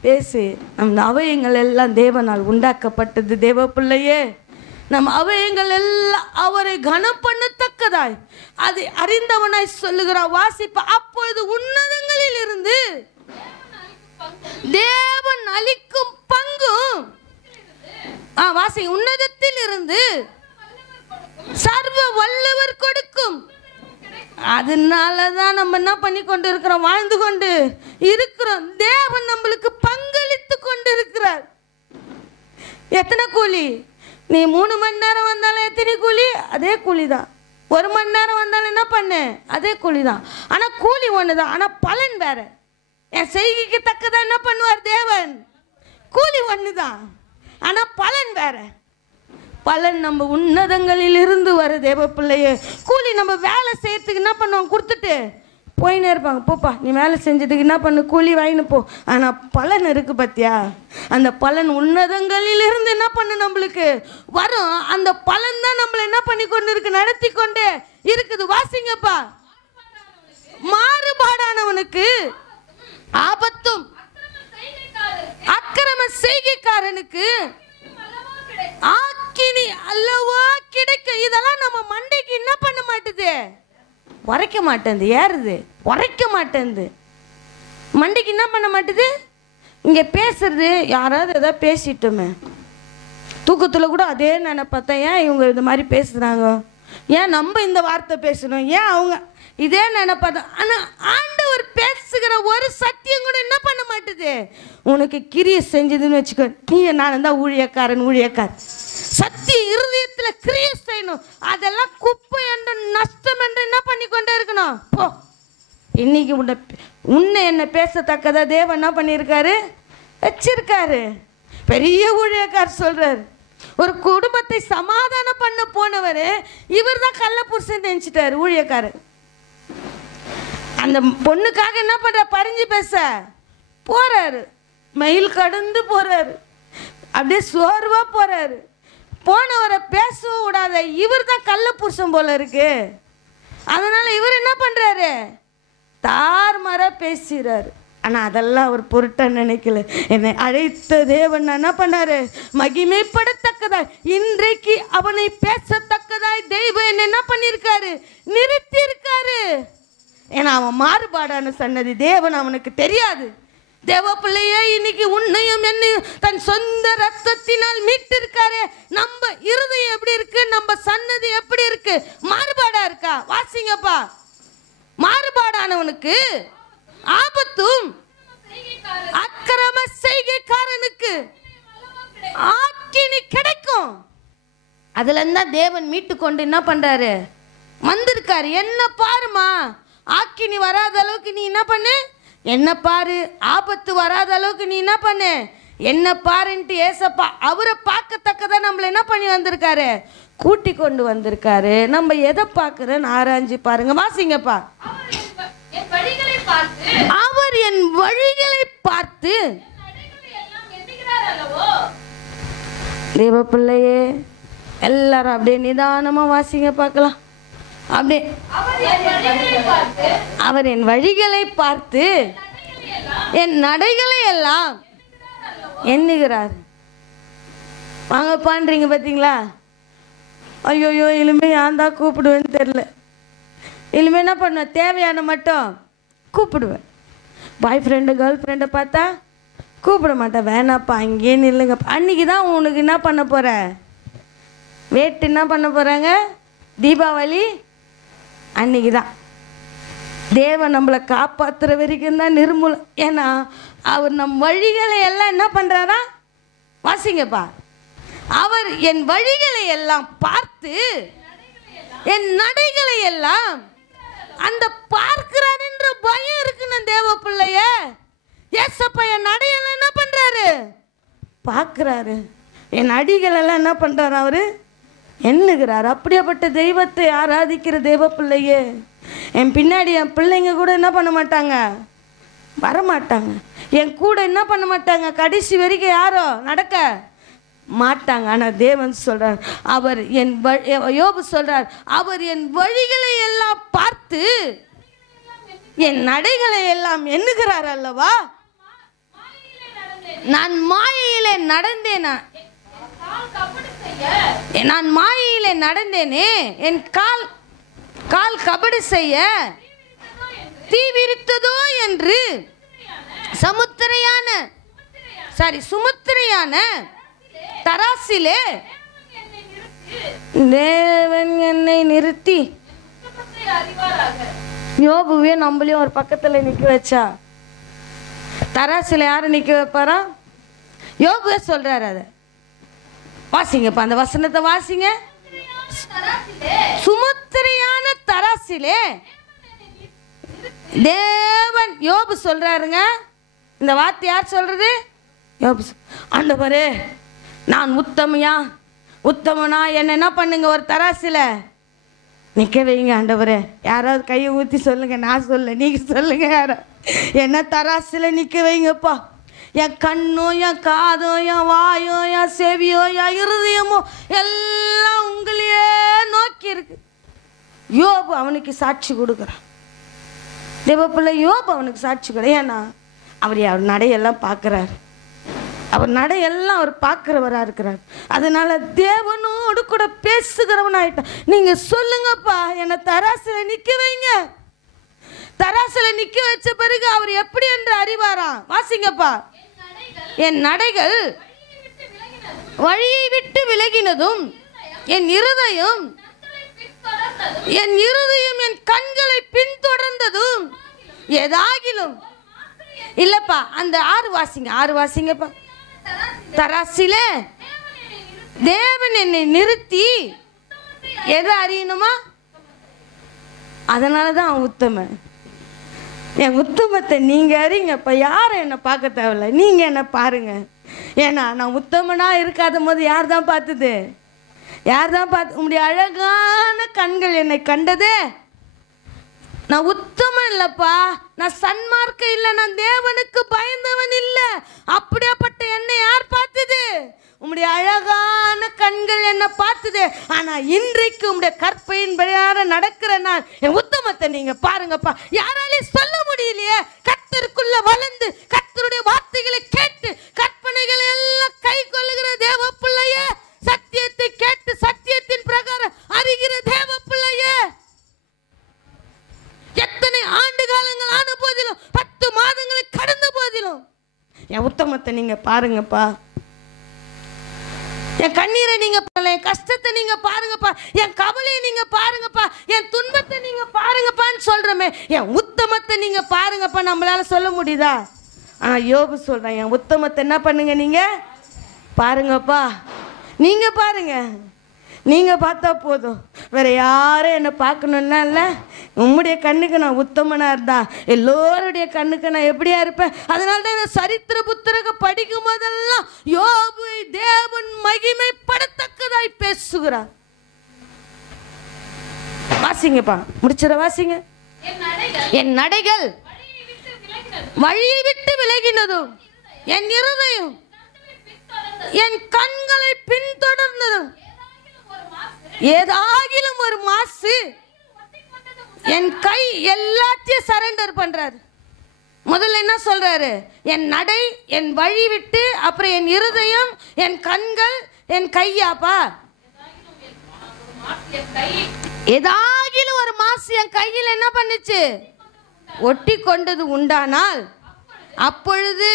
பேசு. நம் அவயங்கள் எல்லாம் தேவனால் உண்டாக்கப்பட்டது. தேவ பிள்ளையே, நம் அவயங்கள் எல்லாம் அவரை கனம் பண்ணத்தக்கதாய் அதை அறிந்தவனாய் சொல்லுகிறான். வாசிப்ப. அப்பொழுது உன்னதங்களில் இருந்து தேவன் அளிக்கும் பங்கும், வாசி, உன்னதத்தில் இருந்து சர்வ வல்லவர் கொடுக்கும். அதனாலதான் நம்ம என்ன பண்ணி கொண்டு இருக்கிறோம், வாழ்ந்து கொண்டு இருக்கிறோம். தேவன் நம்மளுக்கு பங்களித்து கொண்டு இருக்கிறார். எத்தனை கூலி? நீ 3 மணி நேரம் வந்தாலும் எத்தனை கூலி? அதே கூலி தான். 1 மணி நேரம் வந்தாலும் என்ன பண்ணு? அதே கூலி தான். ஆனால் கூலி ஒன்று தான், ஆனால் பலன் வேற. என் செய்கைக்கு தக்கதான் என்ன பண்ணுவார் தேவன்? கூலி ஒன்று தான், ஆனால் பலன் வேற. பலன் நம்ம உன்னதங்களில் இருந்து வர தேவ பிள்ளையே. கூலி நம்ம வேலை செய்யறதுக்கு என்ன பண்ணுவாங்க, கொடுத்துட்டு போயினே இருப்பாங்க. போப்பா, நீ வேலை செஞ்சதுக்கு என்ன பண்ணு, கூலி வாங்கின்னு போ. ஆனால் பலன் இருக்கு பார்த்தியா? அந்த பலன் உன்னதங்களில் இருந்து என்ன பண்ணு நம்மளுக்கு வரும். அந்த பலன் தான் நம்மளை என்ன பண்ணி கொண்டு இருக்கு, நடத்தி கொண்டே இருக்குது. வாசிங்கப்பா. மாறுபாடானவனுக்கு ஆபத்தும் அக்கிரம செய்கைக்காரனுக்கு ஆக்கினி அல்லவா கிடைக்க. இதெல்லாம் நம்ம மண்டைக்கு என்ன பண்ண மாட்டுது, உரைக்க மாட்டேங்குது. ஏறுது, உரைக்க மாட்டேங்குது. மண்டைக்கு என்ன பண்ண மாட்டுது. இங்கே பேசுறது யாராவது எதாவது பேசிட்டோமே, தூக்கத்தில் கூட அதே நினைப்பா. ஏன் இவங்க இந்த மாதிரி பேசுகிறாங்க, ஏன் நம்ம இந்த வார்த்தை பேசணும், ஏன் அவங்க இதே நினைப்பாதான். ஆனால் ஆண்டவர் பேசுகிற ஒரு சத்தியம் கூட என்ன பண்ண மாட்டுது, உனக்கு கிரியை செஞ்சதுன்னு வச்சுக்கோ. நீ நான் தான் ஊழியக்காரன். சத்திய இருதயத்தில் கிரியை செய்யணும். அதெல்லாம் குப்பை என்ற நஷ்டம் என்று என்ன பண்ணி கொண்டே இருக்கணும். போ, இன்னைக்கு உன்னை என்ன பேசத்தக்கதா தேவன் என்ன பண்ணியிருக்காரு, வச்சிருக்காரு. பெரிய ஊழியக்கார் சொல்றாரு, ஒரு குடும்பத்தை சமாதானம் பண்ண போனவர் இவர் தான் கள்ள புருஷன் நினைச்சிட்டாரு ஊழியக்காரர். அந்த பொண்ணுக்காக என்ன பண்ற, பறிஞ்சு பேச போறாரு, மயில் கடந்து போறாரு, அப்படியே சோர்வா போறாரு. போனவரை பேசவும் விடாத இவர் தான் கள்ள புருஷன் போல இருக்கு. அதனால இவர் என்ன பண்றாரு, தார்மாரா பேசுறாரு. ஆனால் அதெல்லாம் அவர் பொருட்டா நினைக்கல. என்னை அழைத்த தேவன் என்ன பண்ணாரு, மகிமைப்படத்தக்கதாய் இன்றைக்கு அவனை பேசத்தக்கதாய் தெய்வம் என்ன பண்ணியிருக்காரு, நிறுத்தி இருக்காரு. ஏன்னா அவன் மாறுபாடான சன்னதி. தேவன் அவனுக்கு தெரியாது. தேவ பிள்ளையே, இன்னைக்கு உன்னையும் என்னையும் தன் சொந்த ரத்தத்தினால் மீட்டிருக்காரு. நம்ம இருதயம் எப்படி இருக்கு? நம்ம சன்னதி எப்படி இருக்கு? மாறுபாடா இருக்கா? வாசிங்கப்பா. மாறுபாடானவனுக்கு ஆபத்தும் அக்கிரம செய்கைக்காரனுக்கு ஆக்கினி கிடைக்கும். அதுல இருந்தா தேவன் மீட்டு கொண்டு என்ன பண்றாரு? வந்திருக்காரு. என்ன பாருமா, ஆக்கினி வராத அளவுக்கு நீ என்ன பண்ணு, என்ன பாரு. ஆபத்து வராத அளவுக்கு நீ என்ன பண்ணு, என்ன பாருன்ட்டு ஏசப்பா அவரை பார்க்கத்தக்கதான் நம்மள என்ன பண்ணி வந்திருக்காரு? கூட்டி கொண்டு வந்திருக்காரு. நம்ம எதை பார்க்கிறோன்னு ஆராய்ஞ்சு பாருங்க. வாசிங்கப்பா. அவர் என் வழிகளை பார்த்து, தேவ பிள்ளையே எல்லாரும் அப்படியே நிதானமா வாசிங்க பார்க்கலாம். அப்படியே அவர் என் வழிகளை பார்த்து என் நடைகளை எல்லாம் எண்ணுகிறார். வாங்க பான்றீங்க பார்த்தீங்களா? ஐயோயோ, இனிமே ஏன் தான் கூப்பிடுவேன்னு தெரில. இனிமே என்ன பண்ணுவேன்? தேவையான மட்டும் கூப்பிடுவேன். பாய் ஃப்ரெண்டு கேர்ள் ஃப்ரெண்டை பார்த்தா கூப்பிட மாட்டேன். வேணாப்பா அங்கேயே நில்லுங்க. அன்றைக்கி தான் உனக்கு என்ன பண்ண போகிற? வேட்டு என்ன பண்ண போகிறாங்க? தீபாவளி அன்றைக்கி தான். தேவன் நம்மளை காப்பாற்றுற வரைக்கும் தான் நிர்மூலம். ஏன்னா அவர் நம் வழிகளை எல்லாம் என்ன பண்ணுறாரா? வாசிங்கப்பா. அவர் என் வழிகளை எல்லாம் பார்த்து என் நடைகளை எல்லாம், அந்த பார்க்கிறார் என்ற பயம் இருக்குன்னு தேவ பிள்ளைய. ஏசப்பா என் நடையெல்லாம் என்ன பண்றாரு? பார்க்கிறாரு. என் அடிகள் எல்லாம் என்ன பண்றாரு? அவரு எண்ணுகிறார். அப்படியாப்பட்ட தெய்வத்தை ஆராதிக்கிற தேவ பிள்ளையே, என் பின்னாடி என் பிள்ளைங்க கூட என்ன பண்ண மாட்டாங்க? வரமாட்டாங்க. என் கூட என்ன பண்ண மாட்டாங்க? கடைசி வரைக்கும் யாரோ நடக்க மாட்டாங்க. ஆனால் தேவன் சொல்றார், அவர் என் யோபு சொல்றார், அவர் என் வழிகளை எல்லாம் பார்த்து என் நடைகளை எல்லாம் எண்ணுகிறார் அல்லவா? நான் மாயையிலே நடந்தேனா? நான் மாயையிலே நடந்தேனே, என் கால் கபடு செய்ய தீவிரித்ததோ என்று சுமுத்திரையான தராசிலே தேவன் என்னை நிறுத்தி, யோபுவே நம்மளையும் ஒரு பக்கத்துல நிக்க வச்சா. தராசில யாரு நிக்க வைப்பாரா? யோபுவே சொல்றாரு. அத வாசிங்கப்பா, அந்த வசனத்தை வாசிங்க. சுமுத்திரையான தராசிலே தேவன், யோபு சொல்றாருங்க. இந்த வார்த்தை யார் சொல்றது? யோபு. ஆண்டவரே, நான் உத்தமனா என்ன பண்ணுங்க, ஒரு தராசில நிற்க வைங்க ஆண்டவரே. யாராவது கையை ஊற்றி சொல்லுங்க. நான் சொல்ல, நீங்க சொல்லுங்க. யாரோ என்ன தராசில நிற்க வைங்கப்பா. என் கண்ணோ, என் காதோ, என் வாயோ, என் செவியோ, என் இருதயமோ எல்லாம் உங்களையே நோக்கி இருக்கு. யோபு அவனுக்கு சாட்சி கொடுக்குறான். தேவப்பிள்ளை யோபு அவனுக்கு சாட்சி கொடு. ஏன்னா அவர் நடையெல்லாம் பார்க்குறாரு. அவர் நடையெல்லாம் அவர் பார்க்குறவரா இருக்கிறார். அதனால தேவனோடு கூட பேசுகிறவன் ஆயிட்டான். நீங்க சொல்லுங்கப்பா, என்னை தராசில நிக்க வைங்க. தராசில நிக்க வச்ச பிறகு அவர் எப்படி என்று அறிவாராம். வாசிங்கப்பா. என் நடைகள் வழியை விட்டு விலகினதும் என் இருதயம் என் கண்களை பின்தொடர்ந்ததும் ஏதாகிலும் இல்லப்பா. அந்த 6 வாசிங்கப்பா. தராசிலே தேவன் என்னை நிறுத்தி எதை அறியணுமா? அதனாலதான் அவன் உத்தமன். என் உத்தமத்தை நீங்க அறிங்கப்பா. யாரும் என்னை பார்க்க தேவையில்ல, நீங்க என்ன பாருங்க. ஏன்னா நான் உத்தமனா இருக்காத போது யார் தான் பார்த்தது? உங்களுடைய அழகான கண்கள் என்னை கண்டதே. நான் உத்தமன் இல்லப்பா, நான் சன்மார்க்க இல்லை, நான் தேவனுக்கு பயந்தவன் இல்லை. அப்படியாப்பட்ட என்னை யார் பார்த்தது? உம்முடைய அழகான கண்கள் என்ன பார்த்தது. ஆனா இன்றைக்கு உம்முடைய கற்பையின் பிரகாரம் நடக்கிற நான் என் உத்தமத்தை நீங்க பாருங்கப்பா. யாராலையும் சொல்ல முடியலையே. கர்த்தருக்குள்ள வளர்ந்து கர்த்தருடைய வார்த்தைகளை கேட்டு கற்பனைகளை எல்லாம் கை கொள்ளுகிற தேவ பிள்ளையே, சத்தியத்தை கேட்டு சத்தியத்தின் பிரகாரம் அறிகிற தேவ பிள்ளையே, எத்தனை ஆண்டு காலங்கள் ஆன போதிலும் 10 மாதங்களை கடந்த போதிலும் பாருங்கப்பா, என் கண்ணீரை நீங்க என் கஷ்டத்தை நீங்க பாருங்கப்பா, என் கவலையை நீங்க பாருங்கப்பா, என் துன்பத்தை நீங்க பாருங்கப்பான்னு சொல்றமே, என் உத்தமத்தை நீங்க பாருங்கப்பா. நம்மளால சொல்ல முடியுதா? ஆனா யோபு சொல்றேன், என் உத்தமத்தை என்ன பண்ணுங்க, நீங்க பாருங்கப்பா. நீங்க பாருங்க, நீங்க பார்த்தா போதும், வேற யாரும் என்னை பார்க்கணுன்னா இல்லை. உம்முடைய கண்ணுக்கு நான் உத்தமனா இருந்தா எல்லோருடைய கண்ணுக்கு நான் எப்படியா இருப்பேன். அதனால தான் இந்த சரித்திர புத்தகம் படிக்கும் போதெல்லாம் யோபு தேவன் மகிமைப்படத்தக்கதாய் பேசுகிறார். வாசிங்கப்பா, முடிச்சிட வாசிங்க. என் நடைகள் வழியை விட்டு விலகினதும், என் இருதயம் என் கண்களை பின்தொடர்ந்ததும், ஏதாகிலும் ஒரு மாசு என் கை எல்லாத்தையும் சரண்டர் பண்றாரு. முதல்ல என்ன சொல்றாரு? என் நடை, என் வழி விட்டு, அப்புறம் என் இருதயம், என் கண்கள், என் கையாப்பா. ஏதாகிலும் ஒரு மாசு என் கையில் என்ன பண்ணுச்சு? ஒட்டி கொண்டது உண்டானால், அப்பொழுது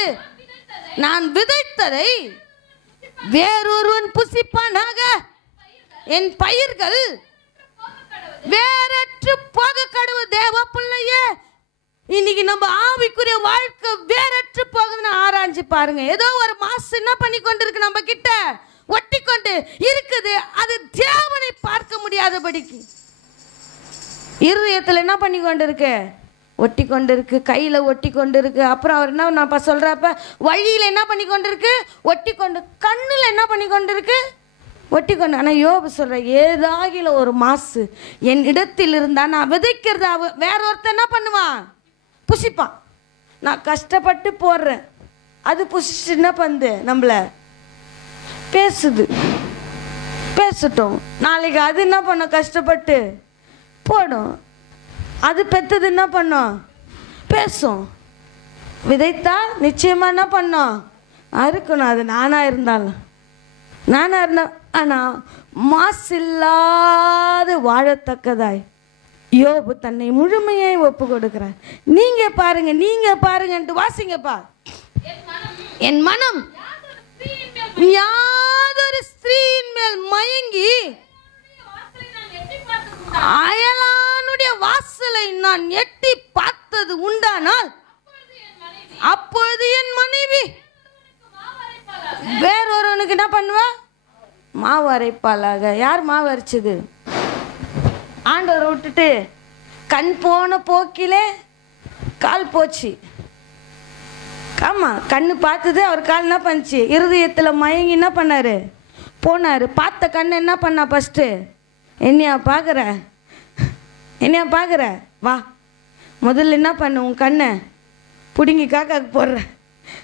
நான் விதைத்ததை வேறொருவன் புசிப்பானாக, என் பயிர்கள் வேறற்று போக கடவு. தேவ பிள்ளையே, இன்னைக்கு நம்ம ஆவிக்குரிய வாழ்க்கை வேறற்று போகுதுன்னு ஆராய்ஞ்சு பாருங்க. ஏதோ ஒரு மாசு என்ன பண்ணி கொண்டு இருக்கு, நம்ம கிட்ட ஒட்டி கொண்டு இருக்குது. அது தேவனை பார்க்க முடியாதபடிக்கு இருதயத்தில் என்ன பண்ணி கொண்டு இருக்கு? ஒட்டி கொண்டு இருக்கு, கையில் ஒட்டி கொண்டு இருக்கு. அப்புறம் அவர் என்ன நான் சொல்றப்ப, வழியில் என்ன பண்ணி கொண்டு இருக்கு? ஒட்டி கொண்டு. கண்ணில் என்ன பண்ணி கொண்டு இருக்கு? ஒட்டி கொண்டு. ஆனால் யோபு சொல்ற, ஏதாகில ஒரு மாசு என் இடத்தில் இருந்தா நான் விதைக்கிறத வேற ஒருத்தர் என்ன பண்ணுவான்? புசிப்பான். நான் கஷ்டப்பட்டு போடுறேன், அது புசிச்சு என்ன பண்ணுது? நம்மள பேசுது. பேசட்டும், நாளைக்கு அது என்ன பண்ணும்? கஷ்டப்பட்டு போடும். அது பெற்றது என்ன பண்ணும்? பேசும். விதைத்தா நிச்சயமா என்ன பண்ணும்? அறுக்கணும். அது நானா இருந்தாலும், நானா இருந்தா. ஆனால் மாசில்லாது வாழத்தக்கதாய் யோபு தன்னை முழுமையை ஒப்பு கொடுக்கிறார். நீங்க பாருங்க, நீங்க பாருங்கன்ட்டு வாசிங்கப்பா. என் மனம் யாதொரு ஸ்திரீயின் மேல் மயங்கி அயலானுடைய வாசலை நான் எட்டி பார்த்தது உண்டானால், அப்பொழுது என் மனைவி வேறொருவனுக்கு என்ன பண்ணுவா? மாவு அரைப்பாளாக. யார் மாவு அரைச்சது? ஆண்டவரை விட்டுட்டு கண் போன போக்கிலே கால் போச்சு. ஆமா, கண்ணு பார்த்தது, அவர் கால் என்ன பண்ணுச்சு? இருதயத்தில் மயங்கி என்ன பண்ணாரு? போனாரு. பார்த்த கண்ணு என்ன பண்ணா? ஃபஸ்ட்டு என்னையா பார்க்குற, என்னையா பார்க்குற, வா முதல்ல என்ன பண்ணு, உன் கண்ணை பிடுங்கி காக்காக்கு போடுற.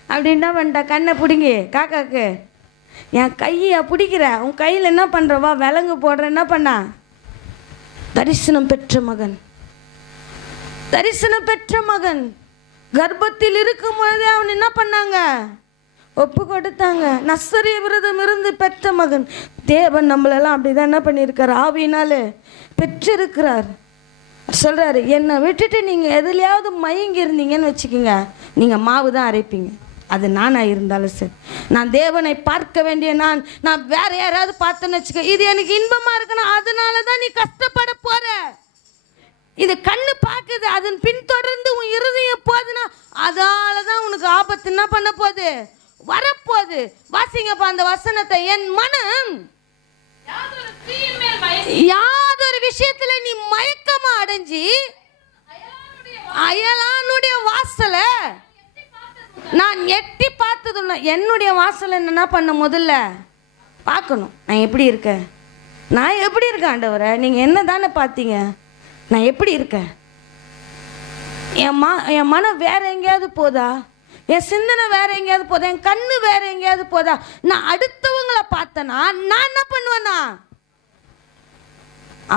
அப்படி என்ன பண்ணிட்டா? கண்ணை பிடுங்கி காக்காக்கு. என் கையை பிடிக்கிற, உன் கையில் என்ன பண்ணுற, வா விலங்கு போடுற. என்ன பண்ணா? தரிசனம் பெற்ற மகன், தரிசனம் பெற்ற மகன். கர்ப்பத்தில் இருக்கும் பொழுதே அவன் என்ன பண்ணாங்க? ஒப்பு கொடுத்தாங்க. நசரிய விரதம் இருந்து பெற்ற மகன். தேவன் நம்மளெல்லாம் அப்படிதான் என்ன பண்ணியிருக்கார்? ஆவியினாலே பெற்றிருக்கிறார். சொல்றாரு, என்னை விட்டுட்டு நீங்க எதுலையாவது மயங்கி இருந்தீங்கன்னு வச்சுக்கோங்க, நீங்க மாவு தான் அரைப்பீங்க. அது நானா இருந்தாலும் சரி. நான் தேவனை பார்க்க வேண்டிய நான் வேற யாராவது பார்த்தேன்னு வச்சுக்க, இது எனக்கு இன்பமா இருக்கணும், அதனால தான் நீ கஷ்டப்பட போற. இது கண்ணு பார்க்குது, அதன் பின்தொடர்ந்து உன் இருதயம் போகுதுன்னா, அதால தான் உனக்கு ஆபத்து என்ன பண்ண போகுது? வரப்போகுது. வாசிங்கப்பா அந்த வசனத்தை. என் மனம் யாதொரு விஷயத்துல நீ மயக்கமா அடைஞ்சி அயலானுடைய வாசல நான் எட்டி பார்த்தது. என்னுடைய வாசல் என்ன பண்ண? முதல்ல பார்க்கணும், நான் எப்படி இருக்கேன், நான் எப்படி இருக்கேன் ஆண்டவரே, நீங்க என்ன தானே பார்த்தீங்க, நான் எப்படி இருக்கேன். என் மனம் வேற எங்கேயாவது போதா? என் சிந்தனை வேற எங்கேயாவது போதா? என் கண்ணு வேற எங்கேயாவது போதா? நான் அடுத்தவங்களை பார்த்தேன்னா நான் என்ன பண்ணுவேன்னா?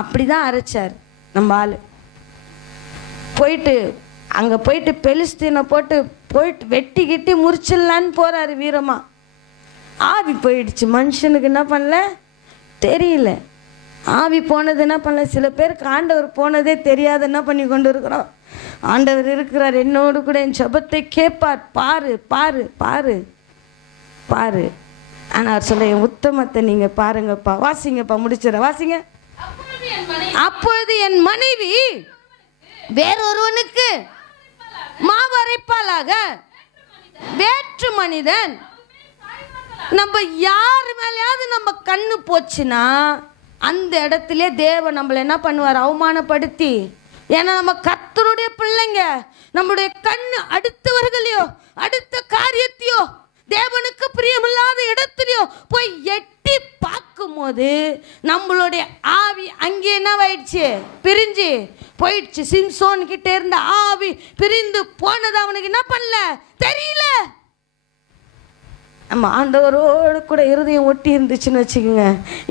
அப்படிதான் அரைச்சார் நம்ம ஆளு. போயிட்டு அங்கே போயிட்டு பெலிஸ்தீனை போயிட்டு வெட்டி கிட்டி முறிச்சிடலான்னு போறாரு வீரமா. ஆவி போயிடுச்சு. மனுஷனுக்கு என்ன பண்ணல தெரியல. ஆவி போனது என்ன பண்ணல. சில பேருக்கு ஆண்டவர் போனதே தெரியாது என்ன பண்ணி கொண்டு இருக்கிறோம். ஆண்டவர் இருக்கிறார், என்னோடு கூட என் ஜெபத்தை கேட்பார். பாரு பாரு பாரு. பாரு. ஆனால் அவர் சொல்ல, என் உத்தமத்தை நீங்கள் பாருங்கப்பா. வாசிங்கப்பா, முடிச்சிட வாசிங்க. அப்பொழுது என் மனைவி வேறொருவனுக்கு மாவரைப்பாளாக, வேற்று மனிதன். நம்ம யார் மேலேயாவது நம்ம கண்ணு போச்சுன்னா அந்த இடத்துல தேவன் நம்மளை என்ன பண்ணுவார்? அவமானப்படுத்தி. ஏன்னா நம்ம கர்த்தருடைய பிள்ளைங்க. நம்முடைய கண்ணு அடுத்தவர்களையோ அடுத்த காரியத்தையோ தேவனுக்கு பிரியமில்லாத இடத்துலையோ போய் எட்டி பார்க்கும் போது நம்மளுடைய ஆவி அங்கே என்னவாயிடுச்சு? பிரிஞ்சு போயிடுச்சு. சிம்சோன் கிட்ட இருந்த ஆவி பிரிந்து போனது அவனுக்கு என்ன பண்ணல? தெரியல. நம்ம ஆண்டவரோடு கூட இருதயம் ஒட்டி இருந்துச்சுன்னு வச்சுக்கோங்க,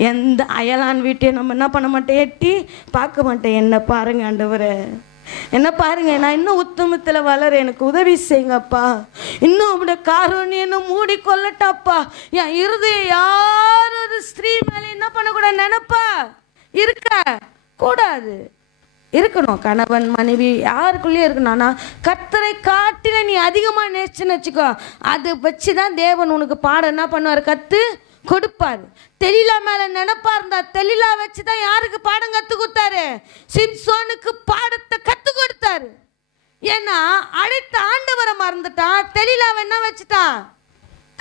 எந்த அயலான் வீட்டையும் நம்ம என்ன பண்ண மாட்டேன்? எட்டி பார்க்க மாட்டேன். என்ன பாருங்க ஆண்டவரை, என்ன பாருங்க, நான் இன்னும் உத்தமத்தில் வளர எனக்கு உதவி செய்யுங்கப்பா. இன்னும் அப்படி காரணம் என்ன மூடி கொள்ளட்டாப்பா. என் இருதயம் யார் ஒரு ஸ்திரீ மேலே என்ன பண்ணக்கூடாது? நினைப்பா இருக்க கூடாது. இருக்கணும். கணவன் மனைவி யாருக்குள்ளேயே இருக்கணும். ஆனால் கர்த்தரை காட்டில நீ அதிகமாக நேசிச்சுன்னு வச்சுக்கோ, அதை வச்சு தான் தேவன் உனக்கு பாடம் என்ன பண்ணுவார்? கற்று கொடுப்பார். தெளிலா மேலே நினைப்பா இருந்தா தெளிலா வச்சு தான் யாருக்கு பாடம் கற்றுக் கொடுத்தாரு? சிம்சோனுக்கு பாடத்தை கற்றுக் கொடுத்தாரு. ஏன்னா அழைத்த ஆண்டவரை மறந்துட்டான். தெளிலாவை என்ன வச்சுட்டான்?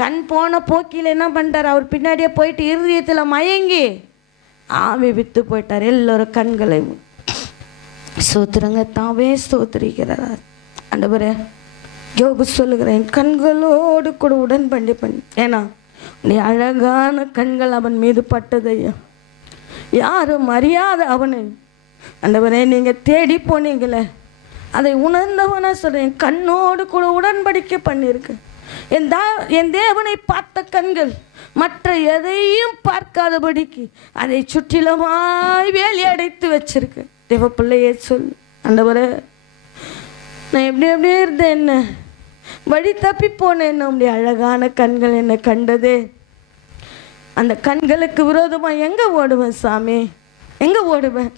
கண் போன போக்கில் என்ன பண்ணிட்டார்? அவர் பின்னாடியே போயிட்டு இருதயத்தில் மயங்கி ஆவி வித்து போயிட்டார். எல்லோரும் கண்களையும் சோத்திரங்க தாவே ஸ்தோத்திரிக்கிறார். ஆண்டவரே, யோபு சொல்லுகிறேன், கண்களோடு கூட உடன்படி பண்ணி. ஏன்னா நீ அழகான கண்கள் அவன் மீது பட்டதையா, யாரும் அறியாத அவனை ஆண்டவரே நீங்கள் தேடி போனீங்களே, அதை உணர்ந்தவனா சொல்கிறேன். கண்ணோடு கூட உடன்படிக்கை பண்ணியிருக்கு. என் தேவனை பார்த்த கண்கள் மற்ற எதையும் பார்க்காதபடிக்கு அதை சுற்றிலுமாய் வேலி அடைத்து வச்சிருக்கு. தேவ பிள்ளையே சொல், ஆண்டவரே நான் எப்படியே இருந்தேன், என்ன வழி தப்பி போனேன், நம்முடைய அழகான கண்கள் என்னை கண்டதே. அந்த கண்களுக்கு விரோதமாக எங்கே ஓடுவேன் சாமி? எங்கே ஓடுவேன்?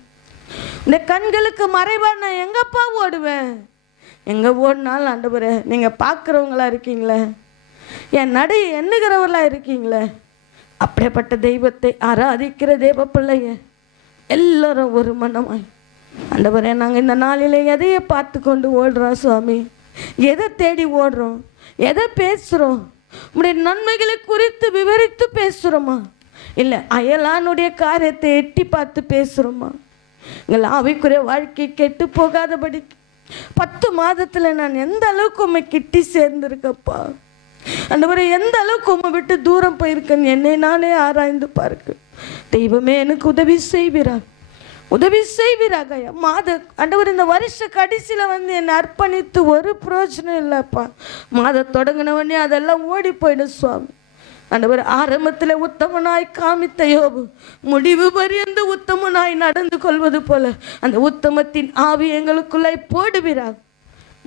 இந்த கண்களுக்கு மறைவா நான் எங்கப்பா ஓடுவேன்? எங்கே ஓடினாலும் ஆண்டவரே நீங்கள் பார்க்குறவங்களா இருக்கீங்களே, என் நடை எண்ணுகிறவர்களா இருக்கீங்களே. அப்படிப்பட்ட தெய்வத்தை ஆராதிக்கிற தேவ பிள்ளைய எல்லாரும் ஒரு மனமாய் ஆண்டவரே, நாங்கள் இந்த நாளில் எதையை பார்த்து கொண்டு ஓடுறோம் சுவாமி? எதை தேடி ஓடுறோம்? எதை பேசுகிறோம்? உடைய நன்மைகளை குறித்து விவரித்து பேசுகிறோமா? இல்லை அயலானுடைய காரியத்தை எட்டி பார்த்து பேசுகிறோமா? எங்கள் ஆவிக்குரிய வாழ்க்கை கெட்டு போகாதபடி 10 மாதத்தில் நான் எந்த அளவுக்கு உண்மை கிட்டி சேர்ந்திருக்கப்பா. ஆண்டவரே, எந்த அளவுக்கு உண்மை விட்டு தூரம் போயிருக்கேன்னு என்னை நானே ஆராய்ந்து பார்க்க தெய்வமே எனக்கு உதவி செய்வீராக, உதவி செய்வீராக. ஆண்டவர் இந்த வருஷ கடைசியில் வந்து என்னை அர்ப்பணித்து ஒரு பிரயோஜனம் இல்லைப்பா. மாதம் தொடங்கினவனே அதெல்லாம் ஓடி போயிடும் சுவாமி. ஆண்டவர் ஆரம்பத்தில் உத்தமனாய் காமித்த யோபு முடிவு பரியந்து உத்தமனாய் நடந்து கொள்வது போல அந்த உத்தமத்தின் ஆவி எங்களுக்குள்ளாய் போடுவீராக.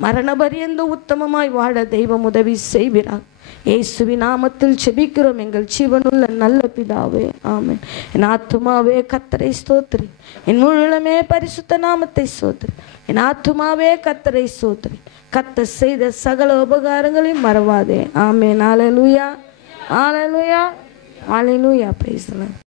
மரண பரியந்த உத்தமமாய் வாழ தெய்வம் உதவி செய்வீராக. இயேசுவின் நாமத்தில் செபிக்கிறோம் எங்கள் ஜீவனுள்ள நல்ல பிதாவே, ஆமென். என் ஆத்துமாவே கர்த்தரை ஸ்தோத்திரி, என் முழுமே பரிசுத்த நாமத்தை ஸ்தோத்திரி. என் ஆத்துமாவே கர்த்தரை ஸ்தோத்திரி, கர்த்தர் செய்த சகல உபகாரங்களையும் மறவாதே. Amen. Hallelujah, hallelujah, hallelujah. Praise the Lord.